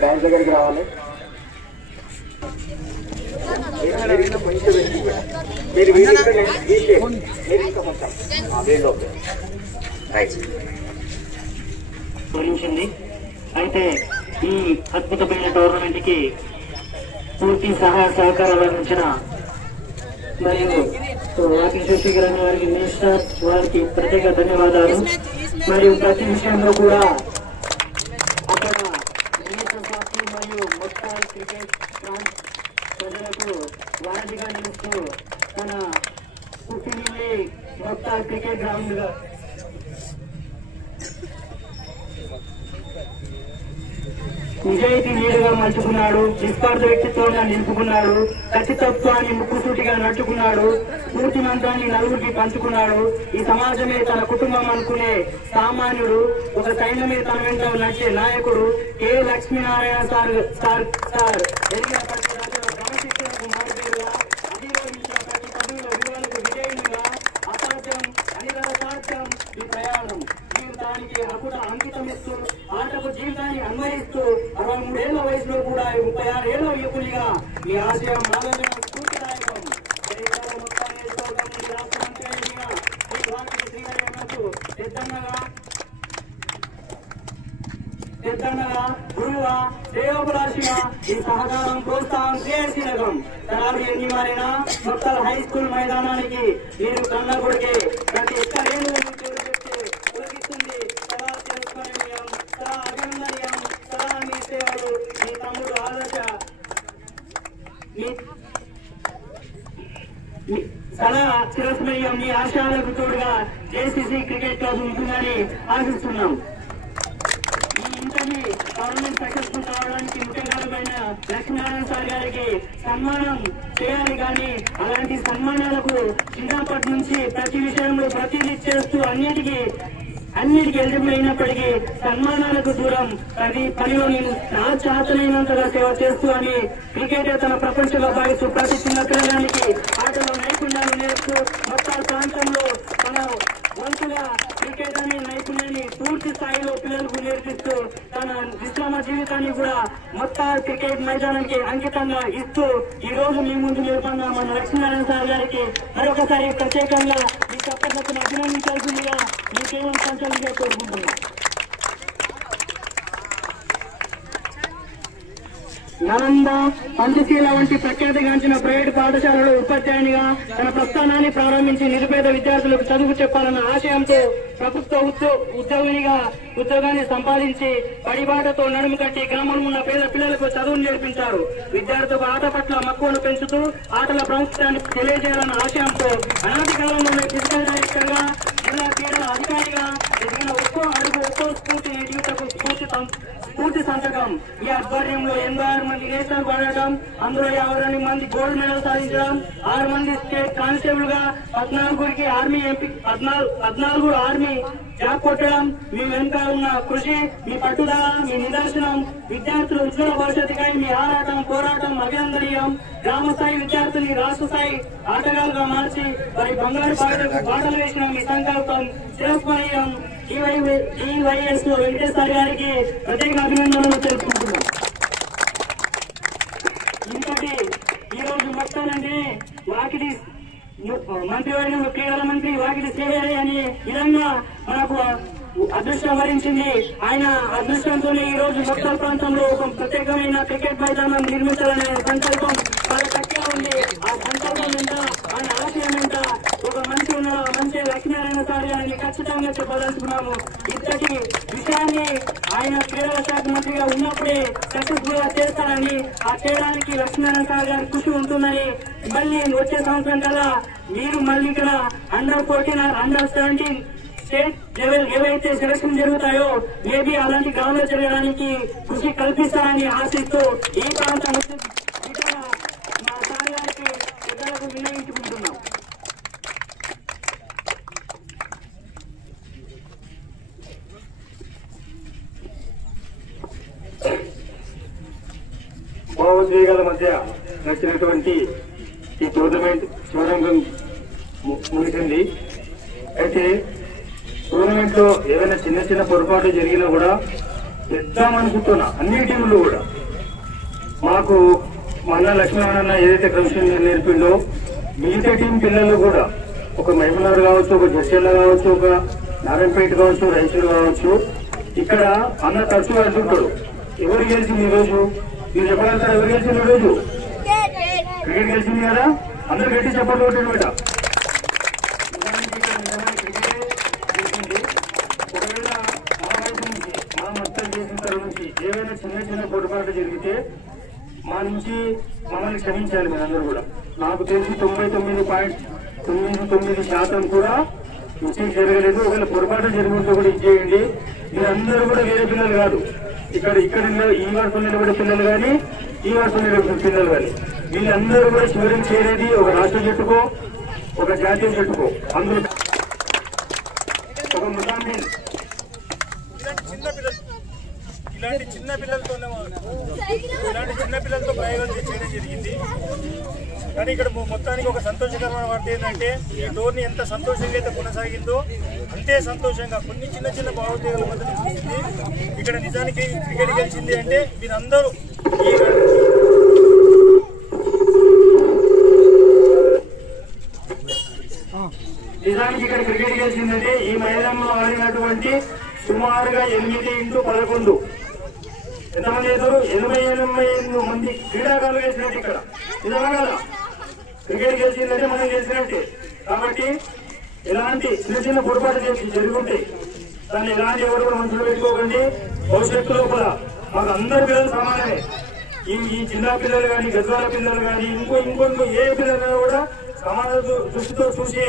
Dance దగ్గరికి రావాలి. అయితే ఈ అద్భుతమైన టోర్నమెంట్ కి పూర్తి సహాయ సహకారాలు అందించిన మరియు వాకింగ్ శశికరణ్ వారికి మినిస్టర్ వారికి ప్రత్యేక ధన్యవాదాలు. మరియు ప్రతి విషయంలో కూడా అక్కడ మరియు మొత్తం క్రికెట్ ప్రజలకు వారధిగా నిలుస్తూ తన పుట్టినిల్లి మొత్తం క్రికెట్ గ్రౌండ్ గా నిజాయితీ నీరుగా మలుచుకున్నాడు. నిస్వార్థ వ్యక్తిత్వంగా నిలుపుకున్నాడు. ఖచ్చితత్వాన్ని ముక్కుసూటిగా నడుచుకున్నాడు. పూర్తి మంత్రాన్ని నలుగురికి పంచుకున్నాడు. ఈ సమాజమే తన కుటుంబం అనుకునే సామాన్యుడు, ఒక సైన్యమే తన వెంట నడిచే నాయకుడు కె లక్ష్మీనారాయణ సార్ ఎదిగిన ప్రతి రాజుల క్రమశిక్షణకు మారుపేరుగా, అధిరోహించిన ప్రతి పదవుల విలువలకు విజయునిగా, అసాధ్యం అనిరసాధ్యం ఈ ప్రయాణం జీవితానికి అంకితమిస్తూ ఆటకు జీవితాన్ని అన్వయిస్తూ 63 ఏళ్ల వయసులో కూడా 36 ఏళ్ల యువకునిగా ఈ ఆశయం ఆలోచన స్ఫూర్తిదాయకం. మొత్తాన్ని రాష్ట్ర మంత్రి అయిన శ్రీహరియన్నకు పెద్దన్నగా గురువుగా శ్రేయోభిలాషిగా ఈ సహకారం ప్రోత్సాహం క్రియాశీలకం. తరాలు ఎన్ని మారినా మొత్తం హై స్కూల్ మైదానానికి మీరు కన్న కొడికే ప్రతి ఎక్కడేళ్ళు తొలగిస్తుంది. సదా చిరస్మరణీయం, సదా అభినందనీయం, సదా మీ సేవలు మీ తమ్ముడు ఆదర్శ సదా చిరస్మరణీయం. మీ ఆశయాలకు తోడుగా జేసీసీ క్రికెట్ క్లబ్ ఉంటుందని ఆశిస్తున్నాం. ఇంతని గవర్నమెంట్ సక్సెస్ఫుల్ కావడానికి ముఖ్య కారణమైన లక్ష్మీనారాయణ సార్ గారికి సన్మానం చేయాలి. కానీ అలాంటి సన్మానాలకు చిన్నప్పటి నుంచి ప్రతి విషయంలో ప్రతిదీ చేస్తూ అన్నిటికీ ఎలిజిబుల్ అయినప్పటికీ సన్మానాలకు దూరం ప్రతి పనిలో నేను నా చేతనైనంతగా సేవ చేస్తూ అని క్రికెట్ తన ప్రపంచంలో భావిస్తూ ప్రతి చిన్న పిల్లగానికి ఆటలో నైపుణ్యాలు నేర్పుతూ మొత్తం ప్రాంతంలో తన వంతుగా క్రికెట్ అనే నైపుణ్యాన్ని పూర్తి స్థాయిలో పిల్లలకు నేర్పిస్తూ తన విశ్రామ జీవితాన్ని కూడా మొత్తం క్రికెట్ మైదానానికి అంకితంగా ఇస్తూ ఈ రోజు మీ ముందు నిలుపంగా మన లక్ష్మీనారాయణ సార్ గారికి మరొకసారి ప్రత్యేకంగా మీ చప్పట్లకు అభినందించాల్సిందిగా మీకేమో సంచలనంగా కోరుకుంటున్నాం. నలంద, పంచశీల వంటి ప్రఖ్యాతిగాంచిన ప్రైవేటు పాఠశాలలో ఉపాధ్యాయునిగా తన ప్రస్థానాన్ని ప్రారంభించి నిరుపేద విద్యార్థులకు చదువు చెప్పాలన్న ఆశయంతో ప్రభుత్వ ఉద్యోగాన్ని సంపాదించి పడిబాటతో నడుము కట్టి గ్రామంలో ఉన్న పేద పిల్లలకు చదువును నేర్పించారు. విద్యార్థులకు ఆట పట్ల మక్కువను పెంచుతూ ఆటల ప్రాముఖ్యాన్ని తెలియజేయాలన్న ఆశయంతో అనాది కాలంలోనే ఫిజికల్ డైరెక్టర్ గా, జిల్లా క్రీడల అధికారిగా ఎదిగిన ఒక్కో అడుగు ఒక్కో స్ఫూర్తి జీవితకు పూర్తి సంతకం. ఈ ఆధ్వర్యంలో 86 మంది నేషనల్ ఆడటం, అందులో 52 మంది గోల్డ్ మెడల్ సాధించడం, 6 మంది స్టేట్ కానిస్టేబుల్ గా, 14 ఆర్మీ ఎంపీ, 14 ఆర్మీ జాబ్ కొట్టడం మీ వెనుక ఉన్న కృషి, మీ పట్టుదల, మీ నిదర్శనం. విద్యార్థులు ఉజ్వల భవిష్యత్తుకై మీ పోరాటం అభినందనీయం. గ్రామ స్థాయి విద్యార్థుల్ని రాష్ట్ర స్థాయి ఆటగాళ్ళుగా మార్చి వారి బంగారు బాటలు వేసిన మీ సంకల్పం చిరస్మరణీయం. ఈవైఎస్ వెంకటేశ్వర గారికి ప్రత్యేక అభినందనలు తెలుపుకుంటున్నాం. ఇంతటి ఈ రోజు మొత్తానంటే వాకిటి మంత్రివర్గంలో క్రీడల మంత్రి వాకిటి శ్రీహరి అనే విధంగా మనకు అదృష్టం వరించింది. ఆయన అదృష్టంతోనే ఈ రోజు మొత్తం ప్రాంతంలో ఒక ప్రత్యేకమైన క్రికెట్ మైదానం నిర్మించాలనే సంకల్పం చాలా చక్కగా ఉంది. ఆ సంకల్పం ఎంత, ఆయన ఆశయం ఎంత, ఒక మంచి ఉన్న మంచి లక్ష్మీనారాయణ సార్ గారిని ఖచ్చితంగా చెప్పదలుచుకున్నాము. ఇంతటి విషయాన్ని ఆయన క్రీడల శాఖ మంత్రిగా ఉన్నప్పుడే సక్సెస్ఫుల్ గా చేస్తారని, ఆ చేయడానికి లక్ష్మీనారాయణ సార్ గారి కృషి ఉంటుందని, మళ్ళీ వచ్చే సంవత్సరం కల్లా మీరు మళ్ళీ ఇక్కడ అండర్ 14 అండర్ 17 స్టేట్ లెవెల్ ఏవైతే సెలక్షన్ జరుగుతాయో మేబీ అలాంటి గ్రౌండ్ లో జరగడానికి కృషి కల్పిస్తారని ఆశిస్తూ ఈ ప్రాంతం మా సార్ గారికి పెద్దలకు విన్నవించుకుంటున్నాం. భావోద్వేగాల మధ్య నడిచినటువంటి ఈ టోర్నమెంట్ చివరంగం ముగిసింది. అయితే టోర్నమెంట్ లో ఏదైనా చిన్న చిన్న పొరపాట్లు జరిగినా కూడా పెద్దామనుకుంటున్నా అన్ని టీంలు కూడా మాకు మన లక్ష్మీనారాయణ ఏదైతే క్రమశిక్షణ నేర్పిండో మిగతా టీం పిల్లలు కూడా ఒక మహబూబ్నగర్ కావచ్చు, ఒక జడ్చర్ల కావచ్చు, ఒక నారాయణపేట కావచ్చు, రైచూరు కావచ్చు, ఇక్కడ అన్న తరచుగా అంటుంటాడు ఎవరు గెలిచింది ఈ రోజు, మీరు చెప్పగలుగుతారు ఎవరు గెలిచింది ఈ రోజు? క్రికెట్ గెలిచింది కదా, అందరు గట్టి చెప్పట్లు కొట్టాడు బయట. ఒకవేళ మా వైపు నుంచి మా మొత్తం చేసిన తరఫు నుంచి ఏవైనా చిన్న చిన్న పొరపాట్లు జరిగితే మా నుంచి మమ్మల్ని క్షమించాలి మీరందరూ కూడా. నాకు తెలిసి 99.99% కూడా మిస్టేక్ జరగలేదు. ఒకవేళ పొరపాటు జరిగితే కూడా ఇచ్చేయండి. మీరందరూ కూడా వేరే పిల్లలు కాదు, ఇక్కడ ఈ వరుసలో నిలబడే పిల్లలు కానీ ఈ వరుసలో నిలబడే పిల్లలు కానీ వీళ్ళందరూ కూడా చివరికి చేరేది ఒక రాష్ట్ర జట్టుకో ఒక జాతీయ జట్టుకో. అందులో ఒక ముసామిల్ ఇలాంటి చిన్న పిల్లలతో ప్రయోగాలు చేయడం జరిగింది. కానీ ఇక్కడ మొత్తానికి ఒక సంతోషకరమైన వార్త ఏంటంటే ఈ టోర్నీ ఎంత సంతోషంగా అయితే కొనసాగిందో అంతే సంతోషంగా కొన్ని చిన్న చిన్న భావోద్వేగాల మధ్య చూసింది. ఇక్కడ నిజానికి క్రికెట్ గెలిచింది అంటే మీరందరూ నిజానికి ఇక్కడ క్రికెట్ గెలిచిందంటే ఈ మైదానంలో ఆడినటువంటి సుమారుగా 8x11 ఎంతమంది చేశారు? 88 మంది క్రీడాకారులు గెలిచినట్టు ఇక్కడ. నిజమే కదా, క్రికెట్ గెలిచిందంటే మనం గెలిచినట్టే. కాబట్టి ఎలాంటి చిన్న చిన్న పొరపాటు జరుగుంటాయి, దాన్ని ఎలాంటి ఎవరు కూడా మనసులో పెట్టుకోకండి. భవిష్యత్తు లోపల మాకు అందరి పిల్లలు సమానమే. ఈ జిల్లా పిల్లలు కానీ, గద్వాల పిల్లలు కానీ, ఇంకో ఏ పిల్లలు కూడా సమాన దృష్టితో చూసే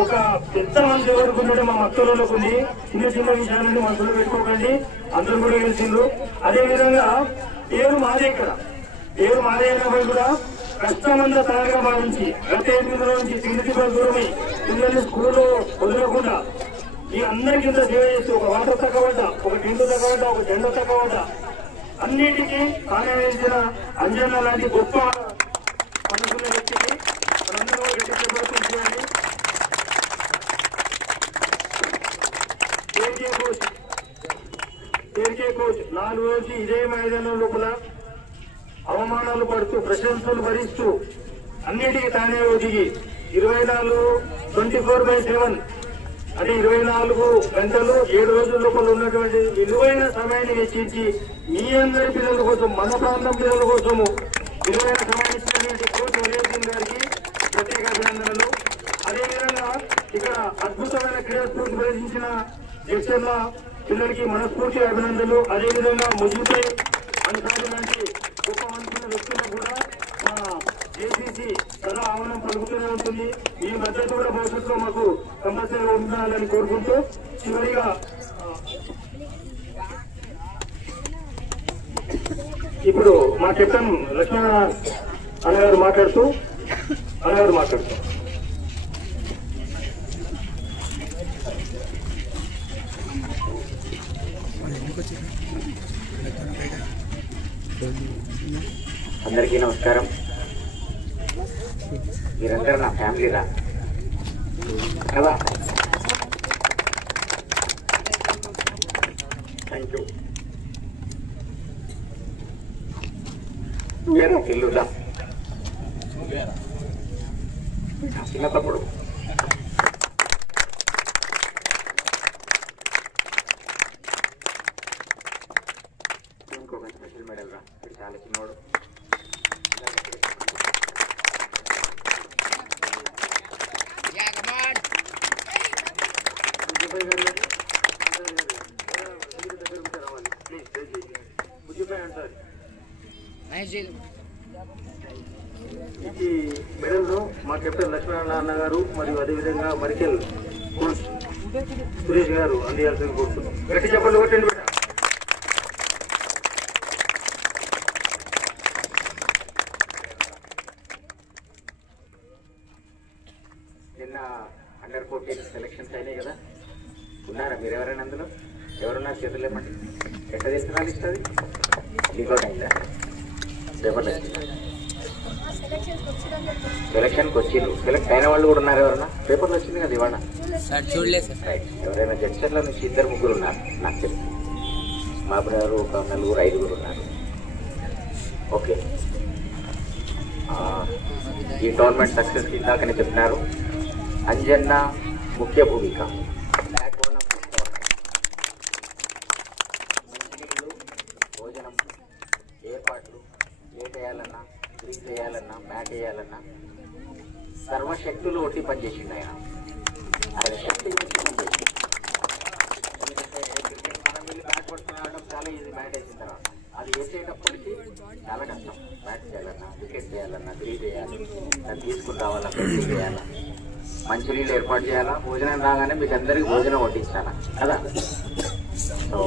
ఒక పెద్ద మనసు ఎవరికి ఉండడం మా మక్కలకు ఉంది. చిన్న చిన్న విషయాలను మనసులో పెట్టుకోకండి, అందరూ కూడా గెలిచిండ్రు. అదేవిధంగా పేరు మాదే, ఇక్కడ పేరు మాదే అయినప్పుడు కూడా కష్టమంతా తనగా భావించి గత 8 నుంచి తిరిగి దూరమై పిల్లల్ని స్కూల్లో వదలకుండా ఈ అందరికీ ఇంత సేవ చేస్తూ ఒక వాటర్ తగ్గబడ్డ, ఒక టిండు తగ్గబడ్డ, ఒక జెండా తగ్గబడ్డ అన్నిటికీ తానే వేసిన అంజన్న లాంటి గొప్ప పనుకున్న వ్యక్తికి మనందరూ గట్టి చేయాలి. కేర్కే కోచ్ 4 రోజులు ఇదే మైదానం లోపల అవమానాలు పడుతూ ప్రశంసలు భరిస్తూ అన్నిటికీ తానే ఒదిగి 24/7 అంటే 24 గంటలు 7 రోజుల లోపల ఉన్నటువంటి విలువైన సమయాన్ని వెచ్చించి మీ అందరి పిల్లల కోసం, మన ప్రాంతం పిల్లల కోసము విలువైన సమయాన్ని ఇచ్చినటువంటి కోచ్ వలియద్దీన్ గారికి ప్రత్యేక అభినందనలు. అదేవిధంగా ఇక్కడ అద్భుతమైన క్రీడా స్ఫూర్తి ప్రదర్శించిన జడ్చర్ల పిల్లలకి మనస్ఫూర్తి అభినందనలు. అదేవిధంగా ముజుపై అనుసారి లాంటి గొప్ప మనసున్న వ్యక్తులకు కూడా మా జేసీసీ సదా ఆహ్వానం పలుకుతూనే ఉంటుంది. ఈ మద్దతు కూడా భవిష్యత్తులో మాకు కంపల్సరీగా ఉండాలని కోరుకుంటూ చివరిగా ఇప్పుడు మా కెప్టెన్ లక్ష్మణ అన్నగారు మాట్లాడుతూ అందరికీ నమస్కారం. మీరందరూ నా ఫ్యామిలీ రా కదా. Thank you. నువ్వేనా ఇల్లుదా చిన్న తప్పుడు ఇంకొక స్పెషల్ మెడల్ రా, ఇది చాలా చిన్నవాడు. ఈ మెడల్ ను మా కెప్టెన్ లక్ష్మణ అన్న గారు మరియు అదేవిధంగా మరికెల్ కోచ్ సురేష్ గారు అందియాల్సింది కోరుతున్నాం. గట్టి చెప్పండి కొట్టండి బిడ్డ. నిన్న అండర్-14 సెలక్షన్స్ అయినాయి కదా, ఉన్నారా మీరు ఎవరైనా అందులో? ఎవరున్నారు చేతులు లేమండి. ఎట్లా తీసుకురాలి ఇస్తుంది లీగౌట్ అయిందా? పేపర్లు వచ్చిందా? సెలక్షన్కి వచ్చిండ్రు. సెలెక్ట్ అయిన వాళ్ళు కూడా ఉన్నారు ఎవరన్నా? పేపర్లు వచ్చింది కదా ఇవాళ. రైట్. ఎవరైనా జడ్చర్ల నుంచి 2-3 ఉన్నారు నాకు తెలిసి. మా బ్రదర్ ఒక 4-5 ఉన్నారు. ఓకే. ఈ టోర్నమెంట్ సక్సెస్ ఇందాకనే చెప్పినారు. అంజన్న ముఖ్య భూమిక. భోజనం ఏర్పాట్లు వేయాలన్నా, గ్రీన్ వేయాలన్నా, మ్యాట్ వేయాలన్నా సర్వశక్తులు ఒట్టి పనిచేసింది ఆయన శక్తి గురించి పనిచేసింది. మనం వెళ్ళి మ్యాట్ పట్టుకుని ఆడడం చాలా ఈజీ. మ్యాట్ వేసిన తర్వాత అది వేసేటప్పటికి చాలా కష్టం. మ్యాట్ చేయాలన్నా, వికెట్ చేయాలన్నా, గ్రీన్ వేయాలి, దాన్ని తీసుకుని రావాలా, పెట్టి చేయాలా, మంచినీళ్ళు ఏర్పాటు చేయాలా, భోజనం రాగానే మీకు అందరికీ భోజనం వడ్డించాలా కదా. సో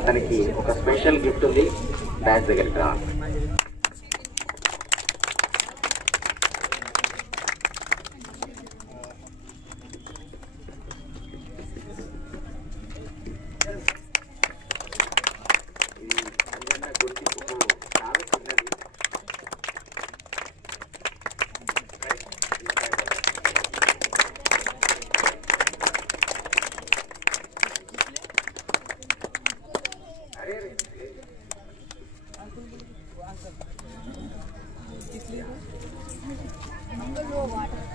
అతనికి ఒక స్పెషల్ గిఫ్ట్ ఉంది. బ్యాచ్ దగ్గరికి రావాలి.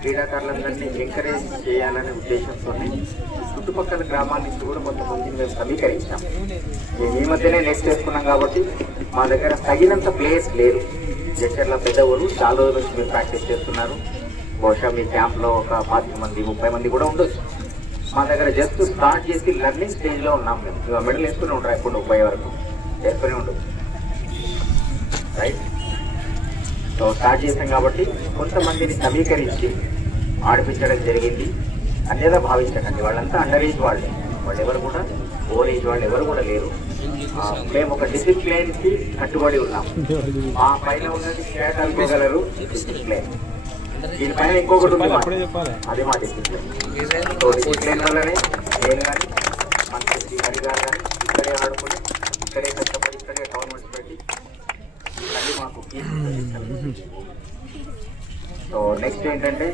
క్రీడాకారులందరినీ ఎంకరేజ్ చేయాలనే ఉద్దేశంతో చుట్టుపక్కల గ్రామాల నుంచి కూడా కొంతమందిని మేము సమీకరించాం. మేము ఈ మధ్యనే నెక్స్ట్ చేసుకున్నాం కాబట్టి మా దగ్గర తగినంత ప్లేయర్స్ లేరు. జడ్చర్ల పెద్దవాళ్ళు చాలా రోజుల నుంచి మీరు ప్రాక్టీస్ చేస్తున్నారు. బహుశా మీ క్యాంప్లో ఒక 25 మంది 30 మంది కూడా ఉండొచ్చు. మా దగ్గర జస్ట్ స్టార్ట్ చేసి లర్నింగ్ స్టేజ్లో ఉన్నాం. మేము మెడల్ వేసుకుని ఉంటారు ఎప్పుడు 30 వరకు వేసుకుని ఉండొచ్చు. రైట్. సో స్టార్ట్ చేసాం కాబట్టి కొంతమందిని సమీకరించి ఆడిపించడం జరిగింది. అన్యదా భావించకండి, వాళ్ళంతా అండర్ ఏజ్ వాళ్ళే. వాళ్ళు ఎవరు కూడా ఓవర్ ఏజ్ వాళ్ళు ఎవరు కూడా లేరు. మేము ఒక డిసిప్లైన్ కి కట్టుబడి ఉన్నాం. మా పైన ఉన్నది క్యాట్ అనుకోగలరు డిసిప్లైన్. దీనిపైన ఇంకొకటి ఉంది, అది మా డిసిప్లైన్. సో డిసిప్లైన్ వల్లనే నేను కానీ మంత్రి హరి గారు కానీ ఇక్కడే ఆడుకుని, ఇక్కడే కష్టపడి, ఇక్కడే టోర్నమెంట్స్ పెట్టి మళ్ళీ మాకు. సో నెక్స్ట్ ఏంటంటే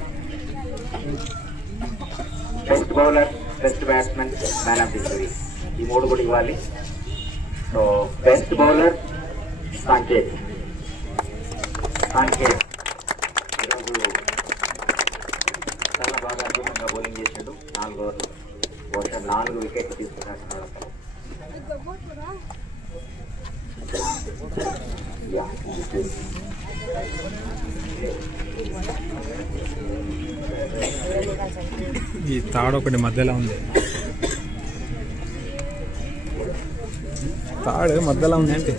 best bowler, best batsmen, man of the series ఈ 3 కూడా ఇవ్వాలి. సో బెస్ట్ బౌలర్ సాంకేత్ ఈరోజు చాలా బాగా అద్భుతంగా బౌలింగ్ చేశాడు. 4 ఓవర్లు బహుశా 4 వికెట్లు తీసుకున్నాడు. ఈ తాడు ఒకటి మధ్యలో ఉంది. తాడు మధ్యలో ఉంది అంటే